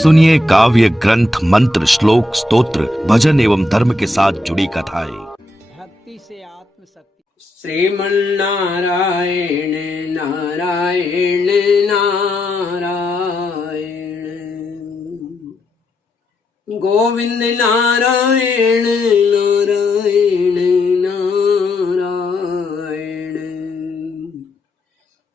सुनिए काव्य ग्रंथ, मंत्र, श्लोक, स्तोत्र, भजन एवं धर्म के साथ जुड़ी कथाएं। भक्ति से आत्मशक्ति। श्रीमन्नारायण नारायण नारायण, गोविंद नारायण नारायण नारायण,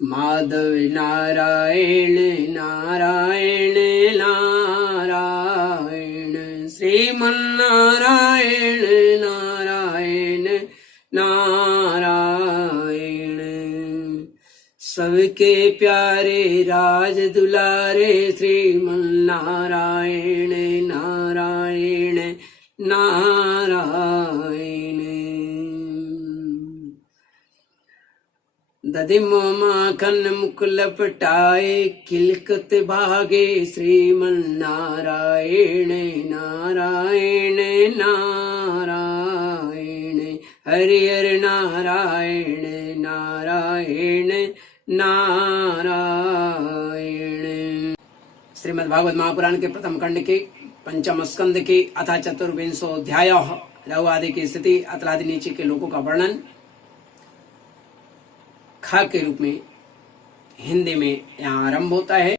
माधव नारायण नारायण नारायण, श्रीमन्नारायण नारायण नारायण, सबके प्यारे राज दुलारे श्रीमन्नारायण नारायण नारायण। दधिमो माखन मुकुल पटाए खिलकत भागे श्रीमन्नारायण नारायण नारायण, हरि हरि नारायण नारायण नारायण। श्रीमद् भागवत महापुराण के प्रथम खंड के पंचम स्कंद के अथा चतुर्विंशो अध्याय लघु आदि की स्थिति अतलादि नीचे के लोगों का वर्णन खा के रूप में हिंदी में यहाँ आरंभ होता है।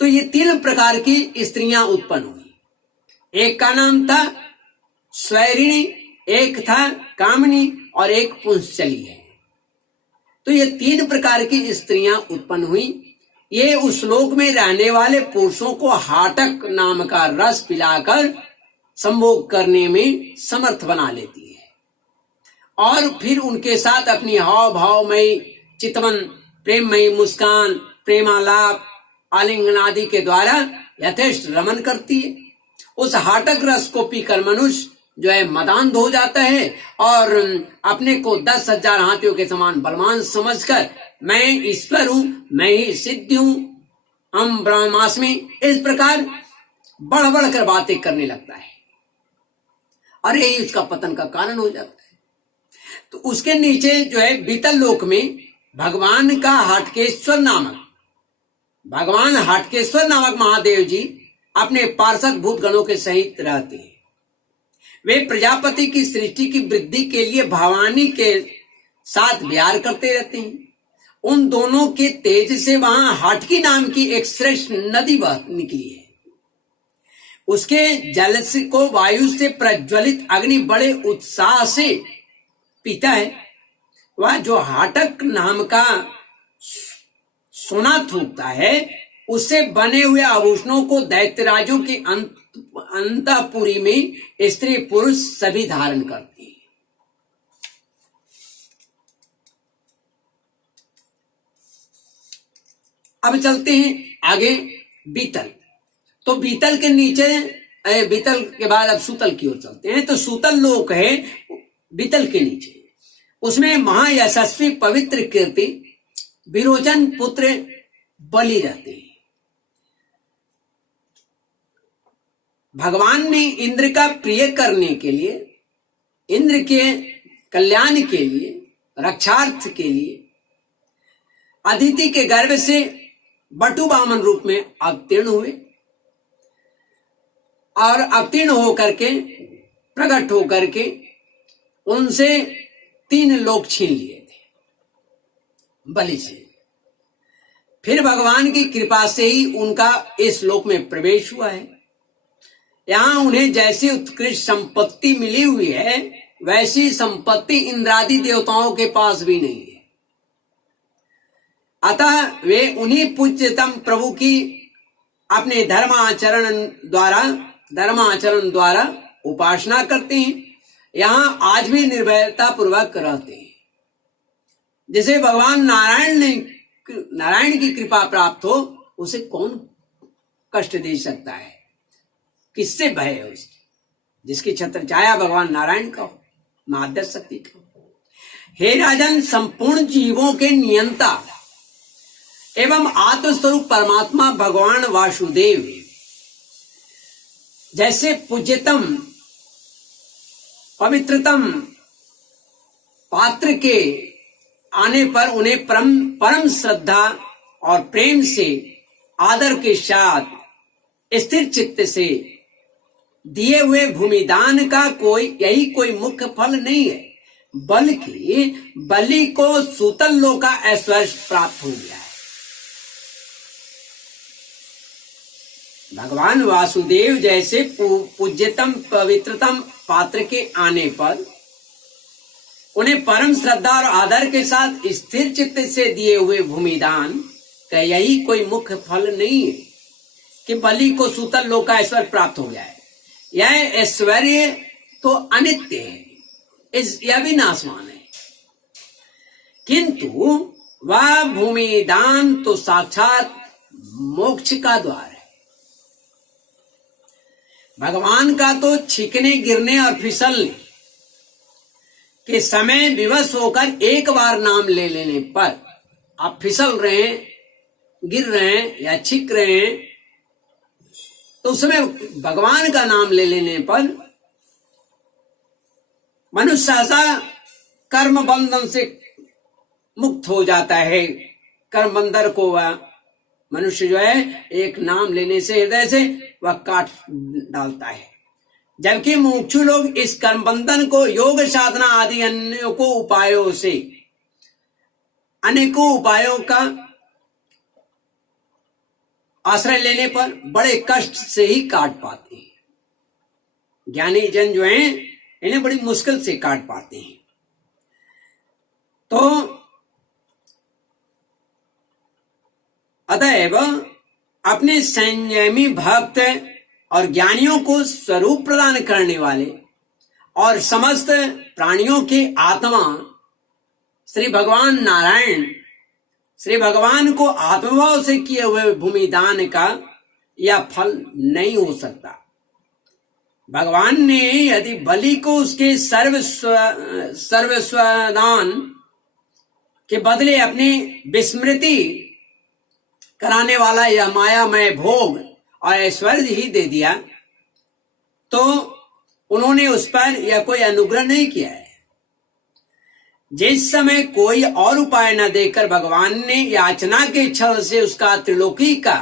तो ये तीन प्रकार की स्त्रियां उत्पन्न हुई। एक का नाम था स्वैरिणी, एक था कामिनी और एक पुंसचली है। तो ये तीन प्रकार की स्त्रियां उत्पन्न हुई। ये उस लोक में रहने वाले पुरुषों को हाटक नाम का रस पिलाकर संभोग करने में समर्थ बना लेती है और फिर उनके साथ अपनी हाव भावमयी चितवन, प्रेममयी मुस्कान, प्रेमालाप, आलिंगन आदि के द्वारा यथेष्ट रमन करती है। उस हाटक रस को पीकर मनुष्य जो है मदान्ध हो जाता है और अपने को 10,000 हाथियों के समान बलवान समझकर मैं ईश्वर हूं, मैं ही सिद्ध हूं, हम ब्रह्मास्मि, इस प्रकार बढ़ बढ़ कर बातें करने लगता है और यही उसका पतन का कारण हो जाता है। तो उसके नीचे जो है बीतल लोक में भगवान हाटकेश्वर नामक महादेव जी अपने पार्षद भूत गणों के सहित रहते हैं। वे प्रजापति की सृष्टि की वृद्धि के लिए भवानी के साथ विहार करते रहते हैं। उन दोनों के तेज से वहां हाटकी नाम की एक श्रेष्ठ नदी बह निकली है। उसके जल को वायु से प्रज्वलित अग्नि बड़े उत्साह से पीता है। वह जो हाटक नाम का सोना थूकता है, उससे बने हुए आभूषणों को दैत्यराजों की अंतःपुरी में स्त्री पुरुष सभी धारण करते हैं। अब चलते हैं आगे बीतल। तो बीतल के नीचे, बीतल के बाद अब सूतल की ओर चलते हैं। तो सूतल लोक है बीतल के नीचे। उसमें महायशस्वी पवित्र कीर्ति विरोचन पुत्र बलि रहते हैं। भगवान ने इंद्र का प्रिय करने के लिए, इंद्र के कल्याण के लिए, रक्षार्थ के लिए अदिति के गर्भ से बटु वामन रूप में अवतीर्ण हुए और अवतीर्ण होकर के, प्रकट होकर के उनसे 3 लोक छीन लिए थे बलि से। फिर भगवान की कृपा से ही उनका इस लोक में प्रवेश हुआ है। यहां उन्हें जैसी उत्कृष्ट संपत्ति मिली हुई है, वैसी संपत्ति इंद्रादि देवताओं के पास भी नहीं है। अतः वे उन्हीं पूज्यतम प्रभु की अपने धर्माचरण द्वारा उपासना करते हैं। यहां आज भी निर्भयता पूर्वक रहते हैं। जिसे भगवान नारायण की कृपा प्राप्त हो, उसे कौन कष्ट दे सकता है, किससे भय है उसकी? जिसकी छत्र छाया भगवान नारायण का हो, महादश शक्ति का हो। हे राजन, संपूर्ण जीवों के नियंता एवं आत्मस्वरूप परमात्मा भगवान वासुदेव जैसे पूज्यतम पवित्रतम पात्र के आने पर उन्हें परम श्रद्धा और प्रेम से आदर के साथ स्थिर चित्त से दिए हुए भूमिदान का यही कोई मुख्य फल नहीं है, बल्कि बलि को सूतल लोक का ऐश्वर्य प्राप्त हो गया है। भगवान वासुदेव जैसे पूज्यतम पवित्रतम पात्र के आने पर उन्हें परम श्रद्धा और आदर के साथ स्थिर चित्त से दिए हुए भूमिदान का यही कोई मुख्य फल नहीं है कि बलि को सूतल लोक का ऐश्वर्य प्राप्त हो गया है। यह ऐश्वर्य तो अनित्य है, यह भी नाशवान है, किंतु वह भूमिदान तो साक्षात मोक्ष का द्वार है। भगवान का तो छिकने गिरने और फिसलने के समय विवश होकर एक बार नाम ले लेने पर आप फिसल रहे हैं, गिर रहे हैं या छिक रहे हैं, तो उसमें भगवान का नाम ले लेने पर मनुष्य सहसा कर्म बंधन से मुक्त हो जाता है। कर्म बंधन को वह मनुष्य जो है एक नाम लेने से हृदय से वह काट डालता है, जबकि मुमुक्षु लोग इस कर्म बंधन को योग साधना आदि अनेकों उपायों का आश्रय लेने पर बड़े कष्ट से ही काट पाते हैं। ज्ञानी जन जो हैं इन्हें बड़ी मुश्किल से काट पाते हैं। तो अतएव अपने संयमी भक्त और ज्ञानियों को स्वरूप प्रदान करने वाले और समस्त प्राणियों के आत्मा श्री भगवान नारायण, श्री भगवान को आत्मभाव से किए हुए भूमिदान का यह फल नहीं हो सकता। भगवान ने यदि बलि को उसके सर्वस्वदान के बदले अपनी विस्मृति कराने वाला यह मायामय भोग और ऐश्वर्य ही दे दिया, तो उन्होंने उस पर यह कोई अनुग्रह नहीं किया है। जिस समय कोई और उपाय न देकर भगवान ने याचना के छल से उसका त्रिलोकी का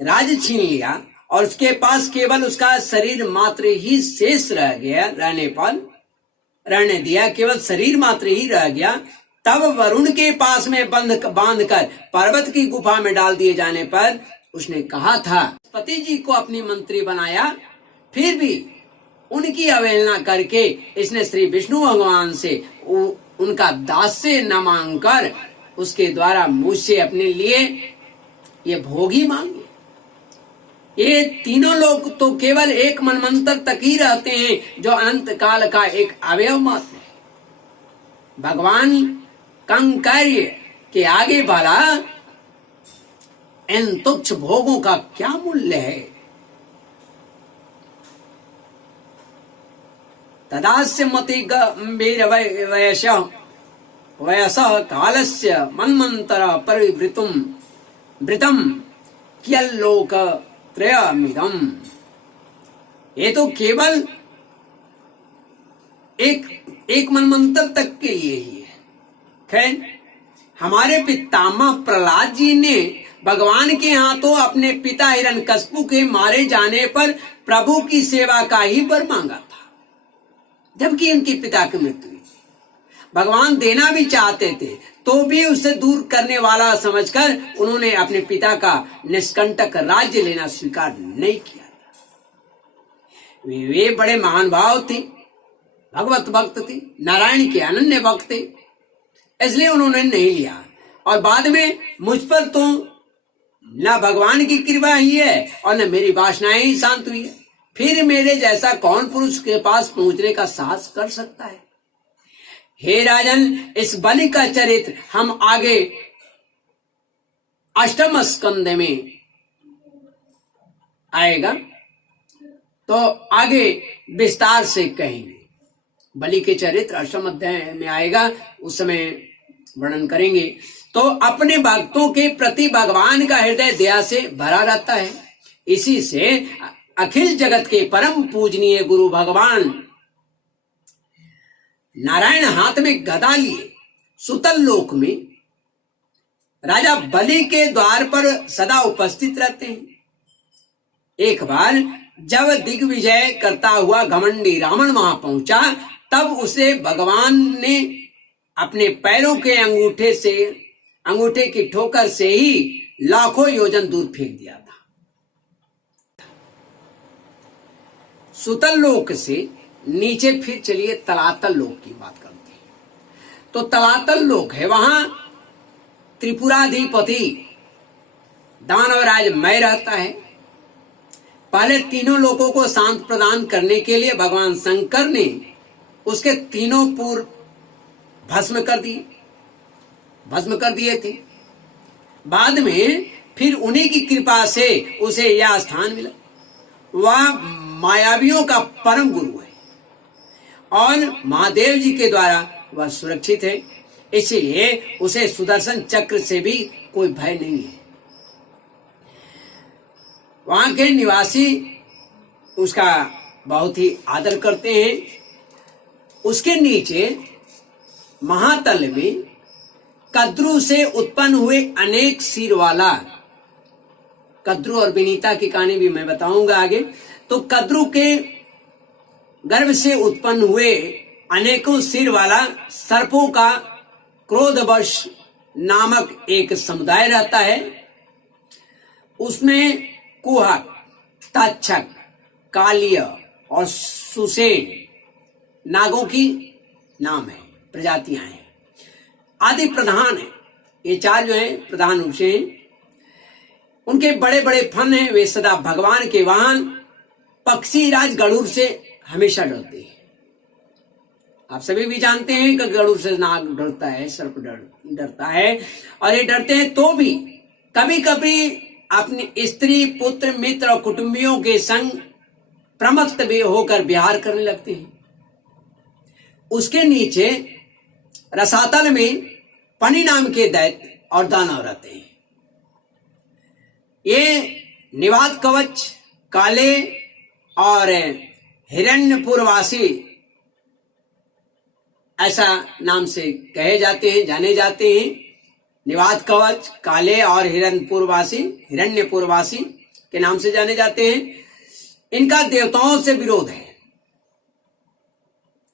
राज छीन लिया और उसके पास केवल उसका शरीर मात्र ही शेष रहने दिया, केवल शरीर मात्र ही रह गया, तब वरुण के पास में बांधकर पर्वत की गुफा में डाल दिए जाने पर उसने कहा था, पति जी को अपनी मंत्री बनाया, फिर भी उनकी अवहेलना करके इसने श्री विष्णु भगवान से उनका दास्य न मांगकर उसके द्वारा मुझसे अपने लिए ये भोग ही मांगे। ये तीनों लोग तो केवल एक मनमंत्र तक ही रहते हैं, जो अनंत काल का एक अवयव मात्र है। भगवान कंकार्य के आगे वाला इन तुच्छ भोगों का क्या मूल्य है। तदास्य मति गंभीर वयस कालस्य मन्वंतर परिवृतम कियल्लोक त्रयमिदम्। ये तो केवल एक मनमंत्र तक के लिए ही है। खैर, हमारे पितामह प्रहलाद जी ने भगवान के हाथों अपने पिता हिरण्यकशिपु के मारे जाने पर प्रभु की सेवा का ही वर मांगा था, जबकि उनके पिता की मृत्यु हुई। भगवान देना भी चाहते थे तो भी उसे दूर करने वाला समझकर उन्होंने अपने पिता का निष्कंटक राज्य लेना स्वीकार नहीं किया था। वे बड़े महान भाव थे, भगवत भक्त थे, नारायण के अनन्य भक्त थे, इसलिए उन्होंने नहीं लिया। और बाद में मुझ पर तो न भगवान की कृपा ही है और न मेरी वासनाएं ही शांत हुई है, फिर मेरे जैसा कौन पुरुष के पास पहुंचने का साहस कर सकता है। हे राजन, इस बलि का चरित्र हम आगे अष्टम स्कंद में आएगा, तो आगे विस्तार से कहेंगे। बलि के चरित्र अष्टम अध्याय में आएगा, उस समय वर्णन करेंगे। तो अपने भक्तों के प्रति भगवान का हृदय दया से भरा रहता है। इसी से अखिल जगत के परम पूजनीय गुरु भगवान नारायण हाथ में गदा लिए सुतल लोक में राजा बलि के द्वार पर सदा उपस्थित रहते हैं। एक बार जब दिग्विजय करता हुआ घमंडी रावण वहां पहुंचा, तब उसे भगवान ने अपने पैरों के अंगूठे की ठोकर से ही लाखों योजन दूर फेंक दिया था। सुतल लोक से नीचे फिर चलिए तलातल लोक की बात करते हैं। तो तलातल लोक है, वहां त्रिपुराधिपति दानवराज मय रहता है। पहले तीनों लोकों को शांत प्रदान करने के लिए भगवान शंकर ने उसके तीनों पूर्व भस्म कर दिए थे। बाद में फिर उन्हीं की कृपा से उसे यह स्थान मिला। वह मायावियों का परम गुरु है और महादेव जी के द्वारा वह सुरक्षित है, इसलिए उसे सुदर्शन चक्र से भी कोई भय नहीं है। वहां के निवासी उसका बहुत ही आदर करते हैं। उसके नीचे महातल में कद्रु से उत्पन्न हुए अनेक सिर वाला, कद्रु और विनीता की कहानी भी मैं बताऊंगा आगे। तो कद्रु के गर्भ से उत्पन्न हुए अनेकों सिर वाला सर्पों का क्रोधवश नामक एक समुदाय रहता है। उसमें कुहक, तक्षक, कालिय और सुसेन नागों की नाम है, प्रजातियां हैं, आदि प्रधान है। ये चार जो है प्रधान रूप से हैं। उनके बड़े बड़े फन हैं। वे सदा भगवान के वाहन पक्षी राज गरुड़ से हमेशा डरते हैं। आप सभी भी जानते हैं कि गरुड़ से नाग डरता है, सर्प डरता है, और ये डरते हैं तो भी कभी कभी अपनी स्त्री, पुत्र, मित्र और कुटुंबियों के संग प्रमत्त भी होकर विहार करने लगते हैं। उसके नीचे रसातल में पनी नाम के दैत्य और दानव रहते हैं। ये निवात कवच, काले और हिरण्यपुरवासी ऐसा नाम से कहे जाते हैं, जाने जाते हैं। निवात कवच, काले और हिरण्यपुरवासी के नाम से जाने जाते हैं। इनका देवताओं से विरोध है।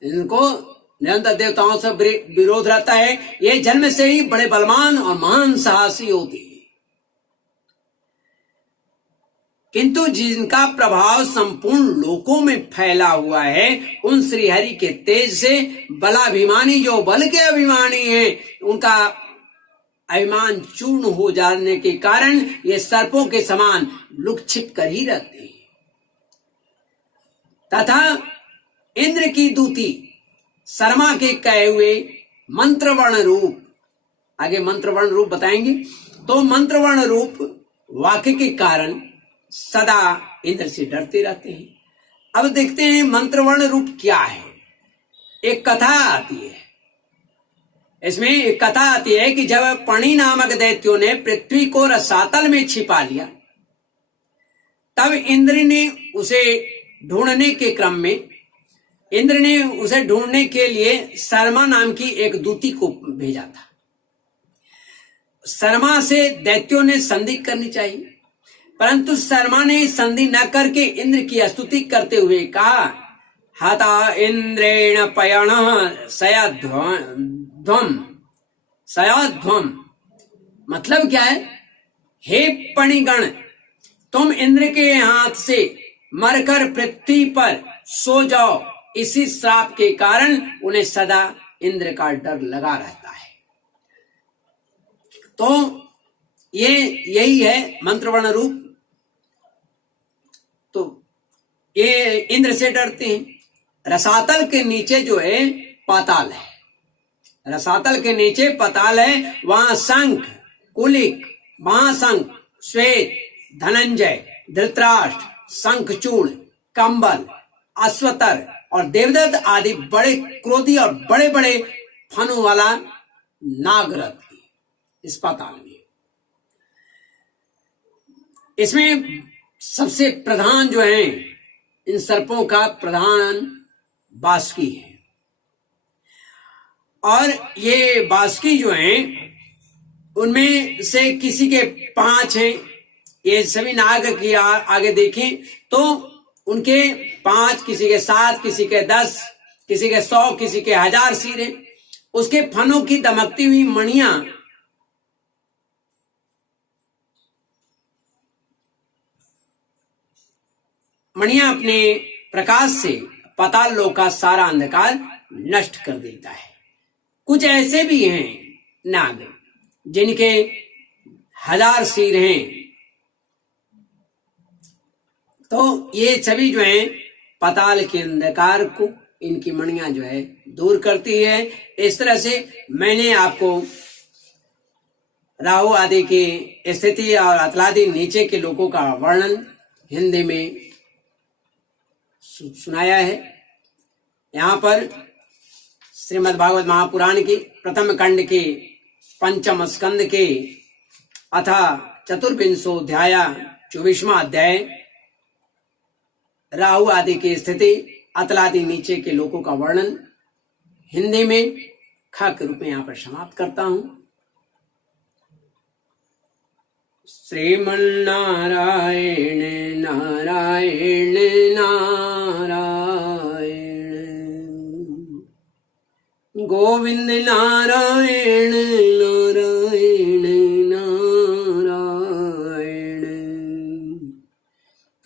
इनको निरंतर देवताओं से विरोध रहता है। ये जन्म से ही बड़े बलवान और महान साहसी होते हैं, किंतु जिनका प्रभाव संपूर्ण लोकों में फैला हुआ है, उन श्रीहरि के तेज से बलाभिमानी, जो बल के अभिमानी हैं, उनका अभिमान चूर्ण हो जाने के कारण ये सर्पों के समान लुक छिप कर ही रहते हैं। तथा इंद्र की दूती शर्मा के कहे हुए मंत्रवर्ण रूप, आगे मंत्रवर्ण रूप बताएंगे, तो मंत्रवर्ण रूप वाक्य के कारण सदा इंद्र से डरते रहते हैं। अब देखते हैं मंत्रवर्ण रूप क्या है। एक कथा आती है, इसमें एक कथा आती है कि जब पणी नामक दैत्यों ने पृथ्वी को रसातल में छिपा लिया, तब इंद्र ने उसे ढूंढने के क्रम में इंद्र ने उसे ढूंढने के लिए शर्मा नाम की एक दूती को भेजा था। शर्मा से दैत्यों ने संधि करनी चाहिए, परंतु शर्मा ने संधि न करके इंद्र की स्तुति करते हुए कहा, हता इंद्रेण पयण सयाध्वम। मतलब क्या है? हे पणिगण, तुम इंद्र के हाथ से मरकर पृथ्वी पर सो जाओ। इसी श्राप के कारण उन्हें सदा इंद्र का डर लगा रहता है। तो यही है मंत्रवर्ण रूप। तो ये इंद्र से डरते हैं। रसातल के नीचे जो है पाताल है। रसातल के नीचे पाताल है। वहां शंख, कुलिक, महाशंख, श्वेत, धनंजय, धृतराष्ट्र, शंखचूड़, कंबल, अश्वतर और देवदत्त आदि बड़े क्रोधी और बड़े बड़े फनों वाला नाग रहते हैं इस पाताल में। इसमें सबसे प्रधान जो है, इन सर्पों का प्रधान बासुकी है। और ये बासुकी जो है, उनमें से किसी के 5 हैं, ये सभी नाग की आगे देखें तो उनके 5, किसी के 7, किसी के 10, किसी के 100, किसी के 1000 सिर हैं। उसके फनों की दमकती हुई मणियां अपने प्रकाश से पाताल लोक का सारा अंधकार नष्ट कर देता है। कुछ ऐसे भी हैं नाग जिनके 1000 सिर हैं, तो ये सभी जो है पाताल के अंधकार को इनकी मणियां जो है दूर करती है। इस तरह से मैंने आपको राहु आदि की स्थिति और अतलादी नीचे के लोगों का वर्णन हिंदी में सुनाया है। यहाँ पर श्रीमद् भागवत महापुराण की प्रथम खंड के 5म स्कंद के अथा 24वां अध्याय 24वां अध्याय राहु आदि की स्थिति अतलादी नीचे के लोगों का वर्णन हिंदी में ख के रूप में यहाँ पर समाप्त करता हूं। श्रीमन्नारायण नारायण नारायण गोविंद नारायण नारायण नारायण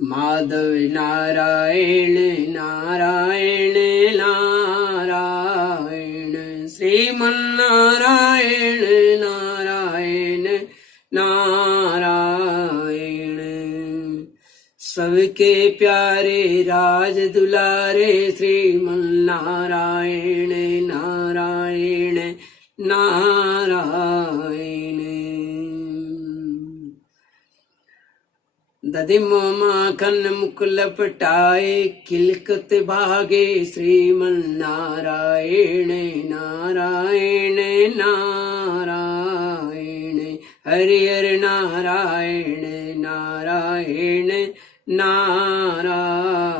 माधव नारायण नारायण नारायण श्रीमन्नारायण नारायण नारायण सबके प्यारे राज दुलारे श्रीमन्नारायण नारायण नारायण दधिम माखन मुकुल पटाए किलकत भागे श्रीमन्नारायण नारायण नारायण हरि हरि नारायण नारायण नारायण।